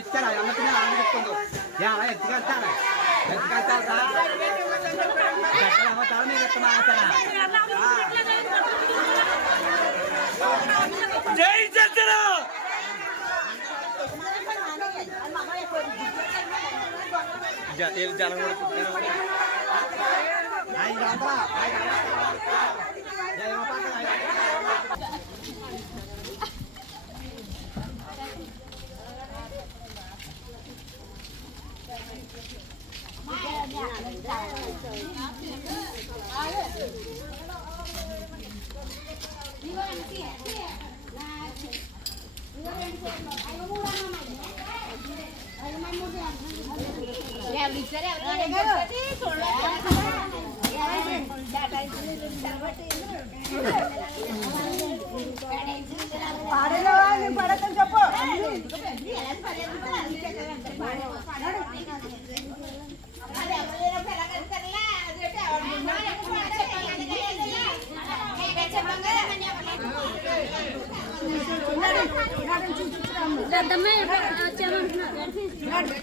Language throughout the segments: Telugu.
ఇచ్చారా అన్నట్టుగా ఆనందిస్తుందో ఎత్తుకెళ్తారా జై చంద్ర జనం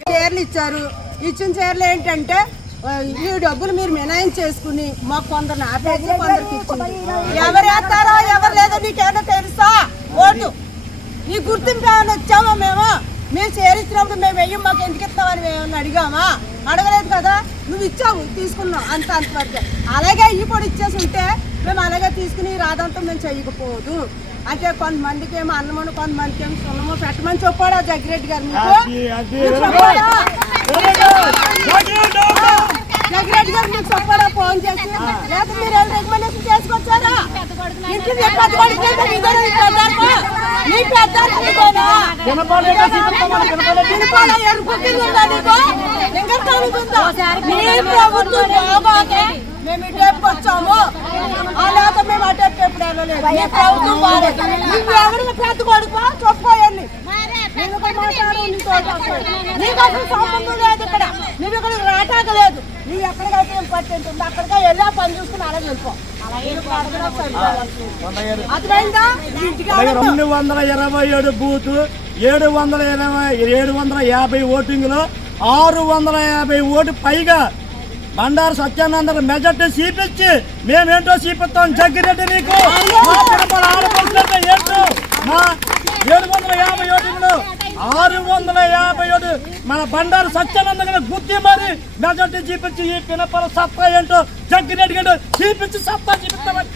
చీరలు ఇచ్చారు. ఇచ్చిన చీరలు ఏంటంటే ఈ డబ్బులు మీరు మినాయం చేసుకుని మాకు కొందరు ఆపేసి కొందరికి ఇచ్చింది. ఎవరు వేస్తారో ఎవరు లేదో నీకేమో తెలుసా? ఓటు నీ గుర్తింపు ఏమైనా వచ్చామా? మేము చేరించినప్పుడు మేము వెయ్యం మాకు ఎందుకు ఇస్తామని మేము అడిగామా? అడగలేదు కదా. నువ్వు ఇచ్చావు, తీసుకున్నావు అంతవరకే. అలాగే ఈ కూడా ఇచ్చేసి ఉంటే మేము అలాగే తీసుకుని రాదంతా మేము చేయకపోదు. అంటే కొంతమందికి ఏమో అన్నమని, కొంతమందికి ఏమో సున్నమో పెట్టమని చెప్పాడా జగ్గిరెడ్డి గారు? జగ్గిరెడ్డి గారు మీకు చెప్పాడా ఫోన్ చేసి? లేదా మీరు రికమెండేషన్ చేసుకొచ్చారా? ఇంటి మేము ఇటేపు వచ్చాము, అలాగే మేము అటేపు ఎప్పుడు వెళ్ళలేదు. ఎవరికి పెద్ద కొడుకు చెప్పుకోయండి. నీకు అసలు సంబంధం లేదు ఇక్కడ. నువ్వు ఇక్కడ రాటాక లేదు. నువ్వు ఎక్కడికైతే ఏం పట్టింది ఉంది అక్కడికే వెళ్ళి ఆ పని చూసుకుని అలాగే వెళ్ళిపో. 227 బూత్ 750 ఓటింగ్లో 650 ఓటు పైగా బండారు సత్యానంద మెజార్టీ చూపించి మేమేంటో చూపిస్తాం. జగ్గిరెడ్డి నీకు ఏంటో మా 750 ఓటింగ్లో 650 మన బండారు సత్యానంద గుర్తి మరి మెజార్టీ చూపించి ఈ పినపల సత్తా ఏంటో జగ్గిరెడ్డి చూపించి సత్తా చూపిస్తామని